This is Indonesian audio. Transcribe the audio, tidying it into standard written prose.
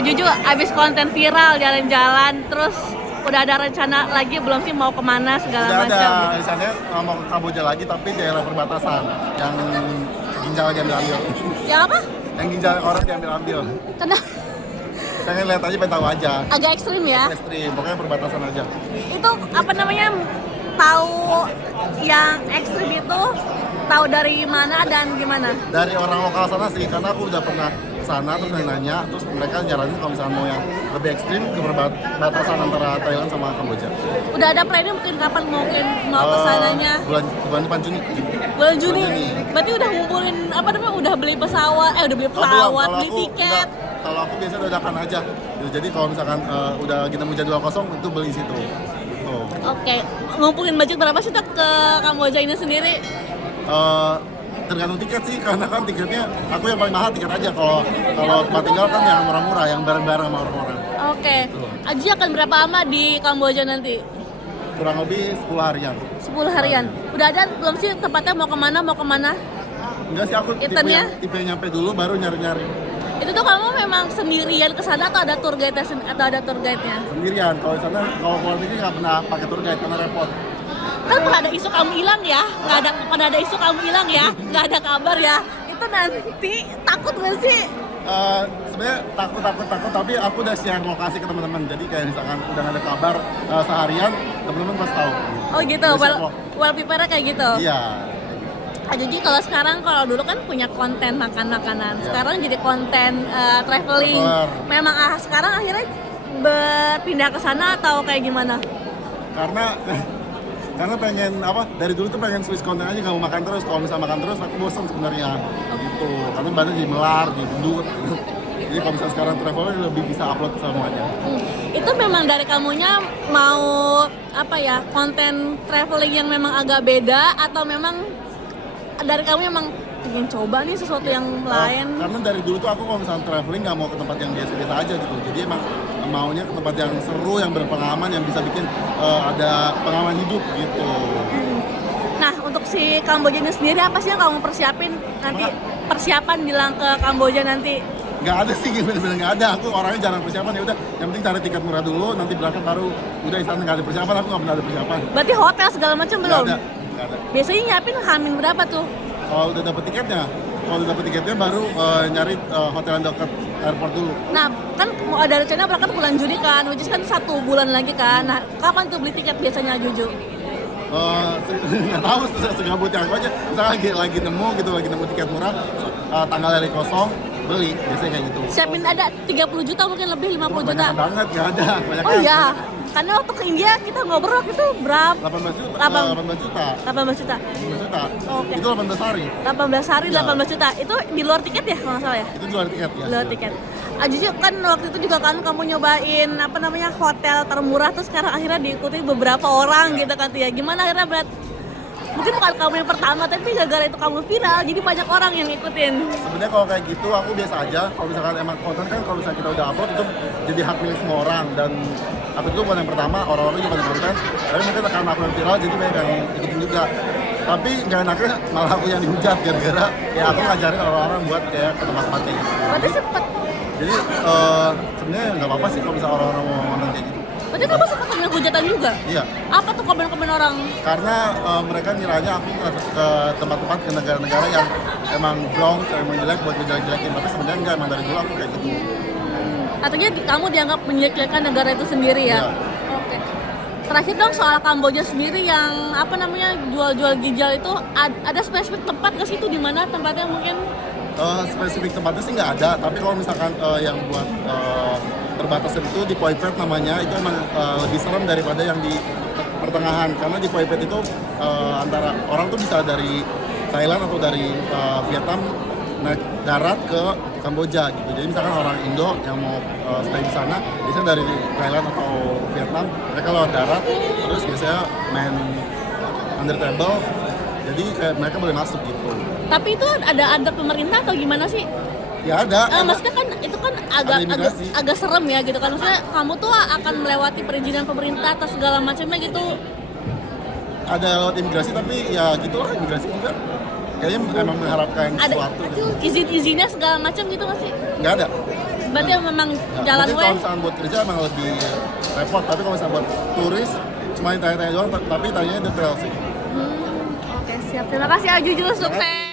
Juju abis konten viral jalan-jalan, terus udah ada rencana lagi belum sih mau kemana segala Udah macam? ada misalnya mau ke Kamboja lagi tapi daerah perbatasan yang ginjal diambil. Ya apa? Yang ginjal orang diambil. Karena Pengen lihat aja, pengen tahu aja. agak ekstrim ya. Ekstrim, pokoknya perbatasan aja. Itu apa namanya? Tahu yang ekstrim itu tahu dari mana dan gimana? Dari orang lokal sana sih, karena aku udah pernah sana terus nanya, terus mereka nyaranin kalau misalnya mau yang lebih ekstrim ke perbatasan antara Thailand sama Kamboja. Udah ada planning mungkin kapan mungkin mau ke sananya? Bulan depan Juni. Bulan Juni. Berarti udah ngumpulin apa namanya? Udah beli pesawat, udah beli pesawat, beli tiket. Kalau aku biasanya dadakan aja. Jadi kalau misalkan udah kita mau jadwal kosong itu beli situ. Gitu. Oke, ngumpulin budget berapa sih tak ke Kamboja ini sendiri? Tergantung tiket sih, karena kan tiketnya aku yang paling mahal tiket aja. Kalau tempat tinggal kan yang murah-murah, yang bareng-bareng sama orang-orang. Oke. Aji akan berapa lama di Kamboja nanti? Kurang lebih 10 harian. 10 harian. Udah ada belum sih tempatnya mau kemana? Enggak sih, aku Itemnya? tipe yang nyampe dulu baru nyari-nyari. Itu tuh kamu memang sendirian ke sana atau ada tour guide-nya? Sendirian. Kalau di sana, kalau keluar negeri nggak pernah pakai tour guide karena repot. Kan pernah ada isu kamu hilang ya? Pernah ada isu kamu hilang ya? Nggak ada kabar ya? Itu nanti takut nggak sih? Sebenarnya takut tapi aku udah share lokasi ke teman-teman, jadi kayak misalkan udah nggak ada kabar seharian, teman-teman pasti tahu. Oh gitu, wallpaper-nya kayak gitu? Iya. Jadi kalau dulu kan punya konten makan-makanan, sekarang jadi konten traveling. Memang sekarang akhirnya berpindah ke sana atau kayak gimana? Karena pengen dari dulu tuh pengen switch konten aja, nggak mau makan terus. Kalau misalnya makan terus aku bosan sebenarnya gitu, karena badan jadi melar, jadi gendut. Jadi kalau misalnya sekarang traveler lebih bisa upload semuanya. Itu memang dari kamunya mau konten traveling yang memang agak beda atau memang dari kamu emang ingin coba nih sesuatu yang lain? Karena dari dulu tuh aku kalau misalnya traveling nggak mau ke tempat yang biasa-biasa aja gitu. Jadi emang maunya ke tempat yang seru, yang berpengalaman, yang bisa bikin ada pengalaman hidup gitu. Nah, untuk si Kamboja ini sendiri apa sih yang kamu persiapin nanti? Persiapan bilang ke Kamboja nanti? Nggak ada sih, bener-bener nggak ada. Aku orangnya jarang persiapan, ya udah. Yang penting cari tiket murah dulu, nanti berangkat baru. Udah istana nggak ada persiapan, aku nggak pernah ada persiapan. Berarti hotel segala macam belum? Nggak ada. Biasanya nyiapin hamin berapa tuh? Kalau udah dapet tiketnya baru nyari hotel yang dekat airport dulu. Nah, kan mau ada rencana berangkat bulan Juni kan, which is kan 1 bulan lagi kan. Nah, kapan tuh beli tiket biasanya Juju? Nggak tahu, segabut yang aku aja. Misalnya lagi nemu tiket murah, tanggal hari kosong, beli, biasanya kayak gitu. Siapin ada 30 juta mungkin lebih 50 juta? Banyak banget, nggak ada. Oh iya, karena waktu ke India kita ngobrol itu berapa? 18 juta. 18 juta. Oke. Itu 18 hari. 18 hari, 18 juta. Itu di luar tiket ya kalau nggak salah ya? Itu di luar tiket ya. Luar tiket. Juju kan waktu itu juga kan kamu nyobain hotel termurah, terus sekarang akhirnya diikuti beberapa orang gitu kan ya. Gimana akhirnya mungkin bukan kamu yang pertama, tapi gara-gara itu kamu viral, jadi banyak orang yang ngikutin. Sebenarnya kalau kayak gitu aku biasa aja. Kalau misalkan emang konten kan, kalau misalnya kita udah upload itu jadi hak milik semua orang. Dan aku itu bukan yang pertama, orang-orang juga ada konten. Tapi mungkin karena aku yang viral, jadi banyak yang ikutin juga. Tapi nggak enaknya malah aku yang dihujat gara-gara ya aku ngajarin orang-orang buat kayak ke tempat mati. Berarti sempet. Jadi sebenarnya nggak apa-apa sih kalau misalnya orang-orang mau ngomong kayak gitu. Berarti kamu sempat kena hujatan juga? Iya. Apa tuh komen-komen orang? Karena mereka ngiranya aku ke tempat-tempat, ke negara-negara yang emang Bronx, emang jelek buat ngejelek-jelekin. Tapi sebenarnya enggak, emang dari dulu aku kayak gitu. Artinya kamu dianggap menjelek-jelekan negara itu sendiri ya? Iya. Oke. Terakhir dong soal Kamboja sendiri yang jual-jual ginjal itu ada spesifik tempat nggak sih itu di mana tempatnya mungkin? Spesifik tempatnya sih nggak ada. Tapi kalau misalkan yang buat perbatasan itu di Poi Phet namanya, itu emang lebih serem daripada yang di pertengahan. Karena di Poi Phet itu antara orang tuh bisa dari Thailand atau dari Vietnam naik darat ke Kamboja gitu. Jadi misalkan orang Indo yang mau stay di sana, biasanya dari Thailand atau Vietnam, mereka lewat darat, terus biasanya main under table, jadi kayak mereka boleh masuk gitu. Tapi itu ada pemerintah atau gimana sih? Ya ada. Maksudnya kan itu kan agak serem ya gitu kan. Maksudnya kamu tuh akan melewati perizinan pemerintah atau segala macamnya gitu. Ada lewat imigrasi, tapi ya gitulah, imigrasi juga kayaknya emang mengharapkan sesuatu gitu. Izin-izinnya segala macam gitu nggak sih? Nggak ada. berarti memang Ya, jalan mungkin way. kalau misalkan buat kerja emang lebih repot, tapi kalau misalkan buat turis cuma tanya-tanya doang, tapi tanyanya detail sih. Oke, siap. Terima kasih Ajuju, sukses.